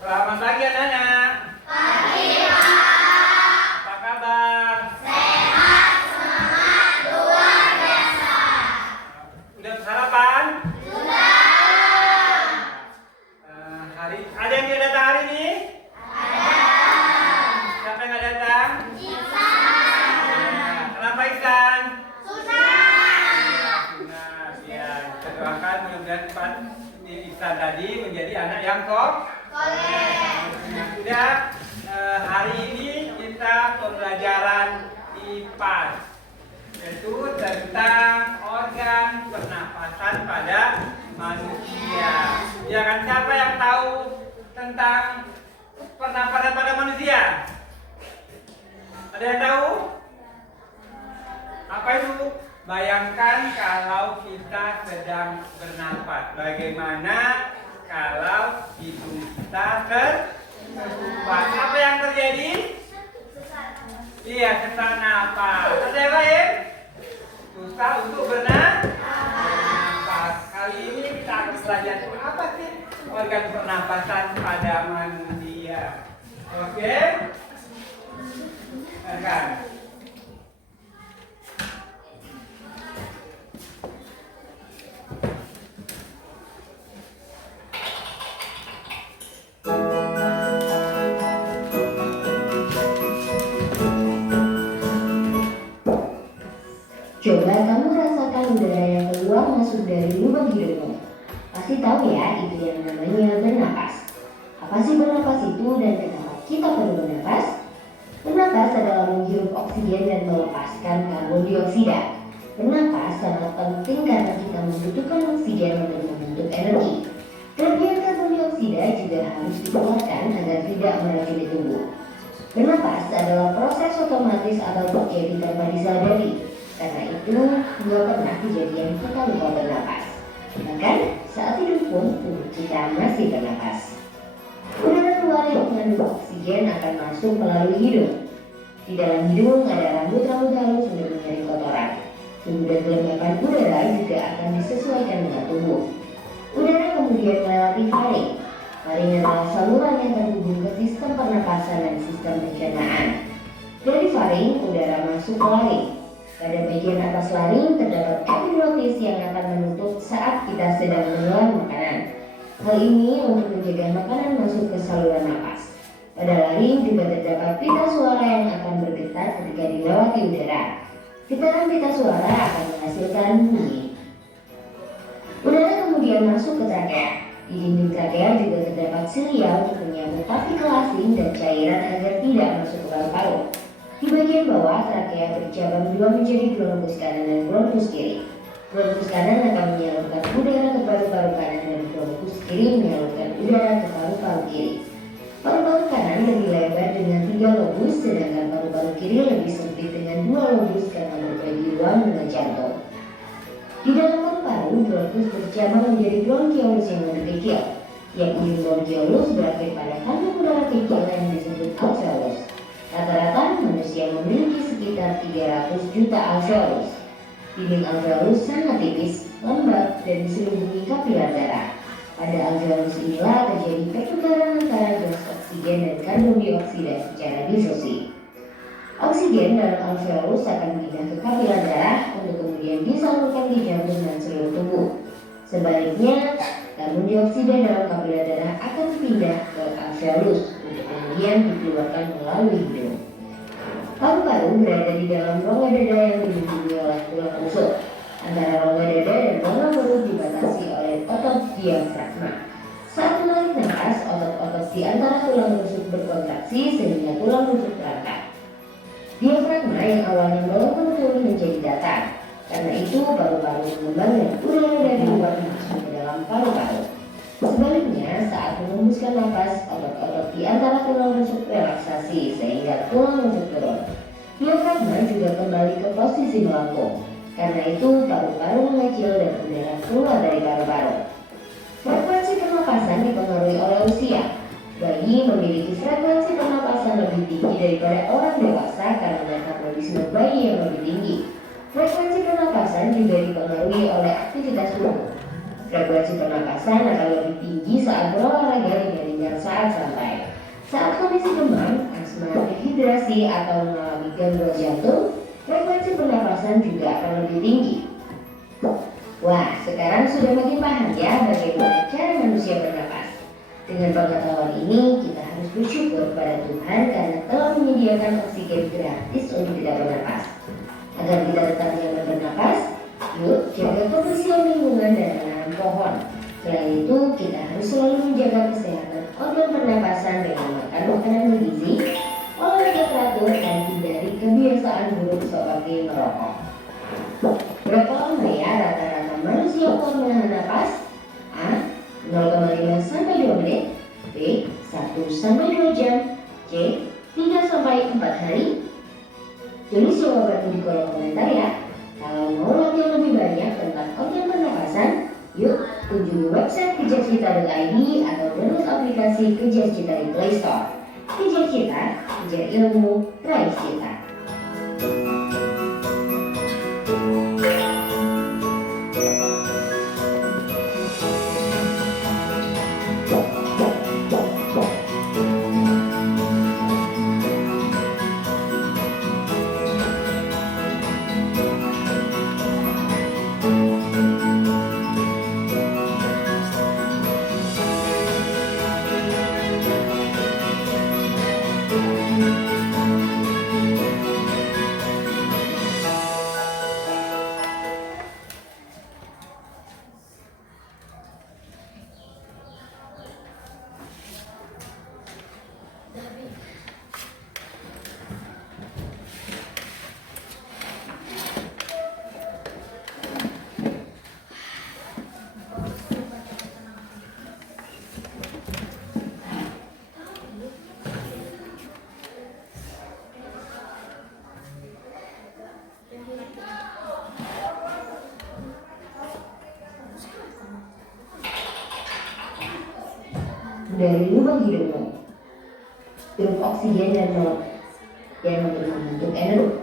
Selamat pagi anak-anak. Pagi, Pak. Apa kabar? Sehat, semangat, luar biasa. Udah sarapan? Sudah. Ada yang tidak datang hari ini? Ada. Siapa yang nggak datang? Ihsan. Kenapa Ihsan? Sunat. Nah, ya, kita doakan mudah-mudahan Ihsan tadi menjadi anak yang soleh. Sudah, hari ini kita pembelajaran IPA, yaitu tentang organ pernapasan pada manusia. Ya kan, siapa yang tahu tentang pernapasan pada manusia? Ada yang tahu? Apa itu? Bayangkan kalau kita sedang bernapas, bagaimana kalau hidung kita tersumbat? Apa yang terjadi? Iya, sesak napas. Ada yang lain? Susah untuk bernapas. Kali ini kita akan belajar apa sih organ pernapasan pada manusia. Oke? Dengarkan. Coba kamu rasakan udara yang keluar masuk dari lubang hidungmu. Pasti tahu ya, itu yang namanya bernapas. Apa sih bernapas itu dan kenapa kita perlu bernapas? Bernapas adalah menghirup oksigen dan melepaskan karbon dioksida. Bernapas sangat penting karena kita membutuhkan oksigen untuk membentuk energi. Kelebihan karbon dioksida juga harus dikeluarkan agar tidak meracuni tubuh. Bernapas adalah proses otomatis atau terjadi tanpa disadari. Karena itu, nggak pernah kejadian kita lupa bernapas. Bahkan saat hidup pun tubuh kita masih bernapas. Udara luar yang mengandung oksigen akan masuk melalui hidung. Di dalam hidung ada rambut-rambut halus untuk menyaring kotoran. Suhu dan kelembapan udara juga akan disesuaikan dengan tubuh. Udara kemudian melewati faring. Faring adalah saluran yang terhubung ke sistem pernapasan dan sistem pencernaan. Dari faring, udara masuk ke laring. Pada bagian atas laring terdapat epiglotis yang akan menutup saat kita sedang menelan makanan. Hal ini untuk menjaga makanan masuk ke saluran napas. Pada laring juga terdapat pita suara yang akan bergetar ketika dilewati udara. Getaran pita suara akan menghasilkan bunyi. Udara kemudian masuk ke trakea. Di dinding trakea juga terdapat silia untuk menyambut partikel asing dan cairan agar tidak masuk ke paru-paru. Di bagian bawah, trakea bercabang dua menjadi bronkus kanan dan bronkus kiri. Bronkus kanan akan menyalurkan udara ke paru-paru kanan dan bronkus kiri menyalurkan udara ke paru-paru kiri. Paru-paru kanan lebih lebar dengan 3 lobus, sedangkan paru-paru kiri lebih sempit dengan 2 lobus karena berbagi ruang dengan jantung. Di dalam paru-paru, bronkus bercabang menjadi bronkiolus yang lebih kecil. Yang ujung bronkiolus berakhir pada kantong udara kecil yang disebut alveolus. Rata-rata manusia memiliki sekitar 300 juta alveolus. Dinding alveolus sangat tipis, lembab, dan diselubungi kapiler darah. Pada alveolus inilah terjadi pertukaran antara gas oksigen dan karbon dioksida secara difusi. Oksigen dalam alveolus akan pindah ke kapiler darah untuk kemudian disalurkan di jantung dan seluruh tubuh. Sebaliknya, karbon dioksida dalam kapiler darah akan pindah ke alveolus untuk kemudian dikeluarkan melalui hidung. Paru-paru berada di dalam rongga dada yang dilindungi oleh tulang rusuk. Antara rongga dada dan rongga mulut dibatasi oleh otot diafragma. Saat menarik nafas, otot-otot di antara tulang rusuk berkontraksi sehingga tulang rusuk terangkat. Diafragma yang awalnya melonjak turun menjadi datar. Karena itu, paru-paru mengembang dan udara dari luar masuk ke dalam paru-paru. Sebaliknya, saat mengembuskan nafas, otot-otot di antara tulang rusuk relaksasi sehingga tulang rusuk turun. Diafragma juga kembali ke posisi melengkung. Karena itu, paru-paru mengecil dan udara keluar dari paru-paru. Frekuensi pernapasan dipengaruhi oleh usia. Bayi memiliki frekuensi pernapasan lebih tinggi daripada orang dewasa karena metabolisme bayi yang lebih tinggi. Frekuensi pernapasan juga dipengaruhi oleh aktivitas tubuh. Frekuensi pernapasan akan lebih tinggi saat berolahraga dibandingkan saat saat santai. Saat kondisi demam, asma, dehidrasi, atau mengalami gangguan jantung, frekuensi pernapasan juga akan lebih tinggi. Wah, sekarang sudah makin paham ya bagaimana cara manusia bernapas. Dengan pengetahuan ini, kita harus bersyukur pada Tuhan karena telah menyediakan oksigen gratis untuk kita bernapas. Agar kita tetap nyaman bernapas, yuk jaga kebersihan lingkungan dan menanam pohon. Selain itu, kita harus selalu menjaga kesehatan organ pernapasan dengan makan makanan bergizi, olahraga teratur, dan hindari kebiasaan buruk seperti merokok. Berapa lama ya rata-rata manusia kuat menahan napas? A. 0,5 sampai 2 menit. B. 1 sampai 2 jam. C. 3 sampai 4 hari. Tulis jawabannya di kolom komentar ya. Kalau mau latihan lebih banyak tentang organ pernapasan, yuk kunjungi website kejarcita.id atau download aplikasi Kejar Cita di Play Store. Kejar Cita, kejar ilmu, raih cita. Dari lubang hidungmu, hirup oksigen dan membentuk anaerob.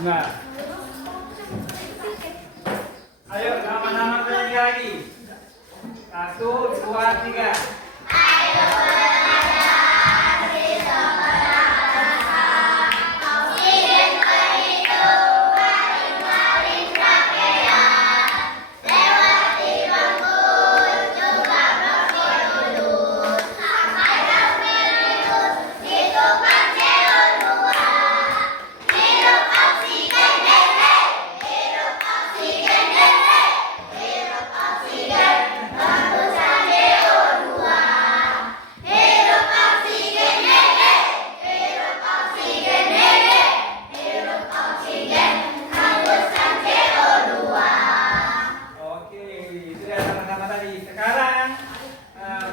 Nah, ayo nama-nama lagi. 1, 2, 3.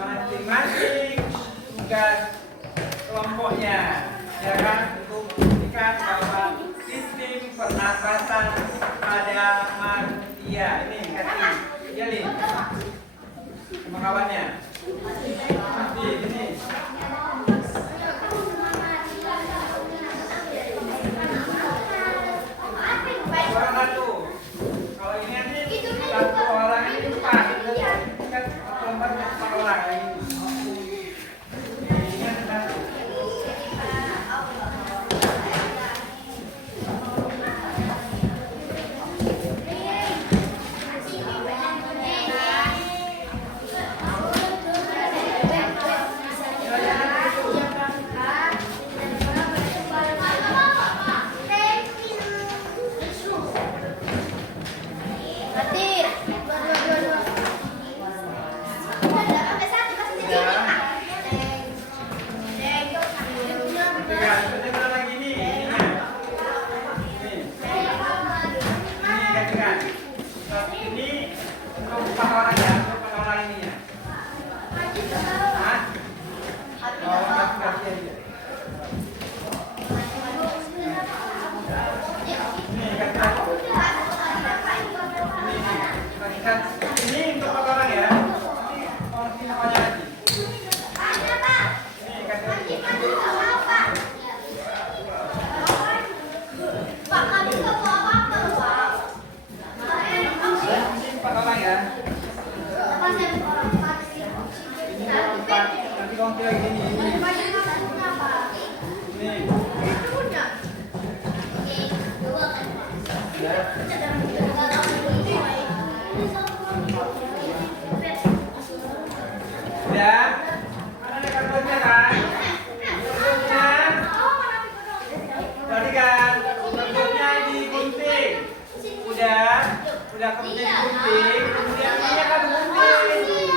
Masing-masing tugas kelompoknya, ya kan, untuk membuktikan bahwa sistem pernapasan pada manusia ini kasih jalin sama kawannya. Di sini. Orang satu. Kalau ini nanti satu orang ini empat. Kan empat orang ini. kamu jadi gunting, kemudian ininya kan gunting.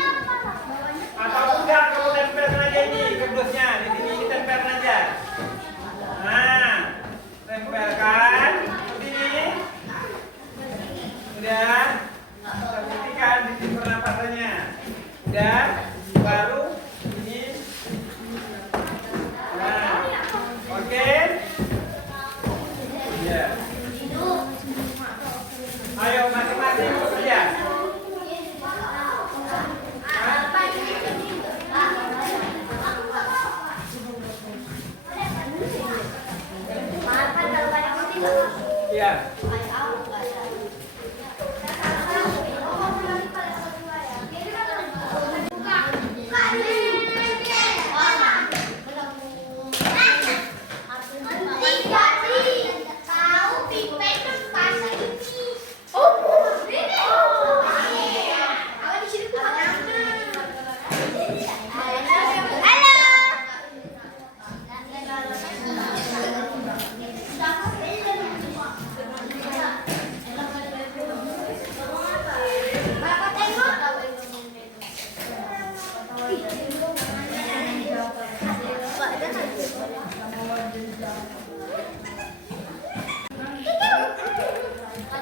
Atau enggak kamu tempelkan aja ini kardusnya, di sini ini tempelkan aja. Nah, tempelkan seperti ini. Udah, kita buktikan di sini pernapasannya. Udah, baru ini. Nah, oke. Ya. Ayo masing-masing bekerja. Iya.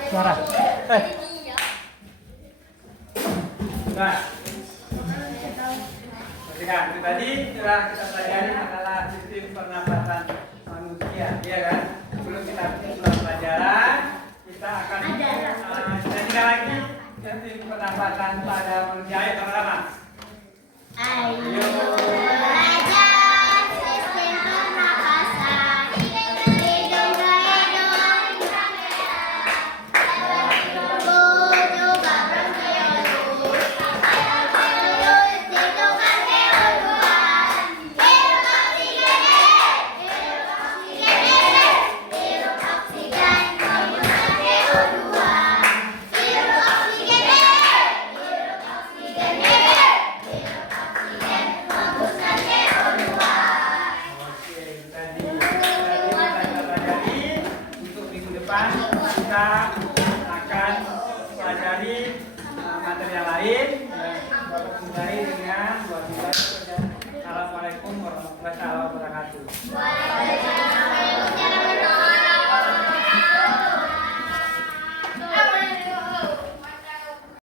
Suara. Nah, perhatikan itu tadi telah kita pelajari adalah sistem pernapasan manusia, ya kan? Sebelum kita pulang pelajaran, kita akan tinggal lagi sistem pernapasan pada manusia. Ayo sama-sama. Ayo. Kita akan pelajari materi yang lain yang dapat dimulai dengan 12 Assalamualaikum.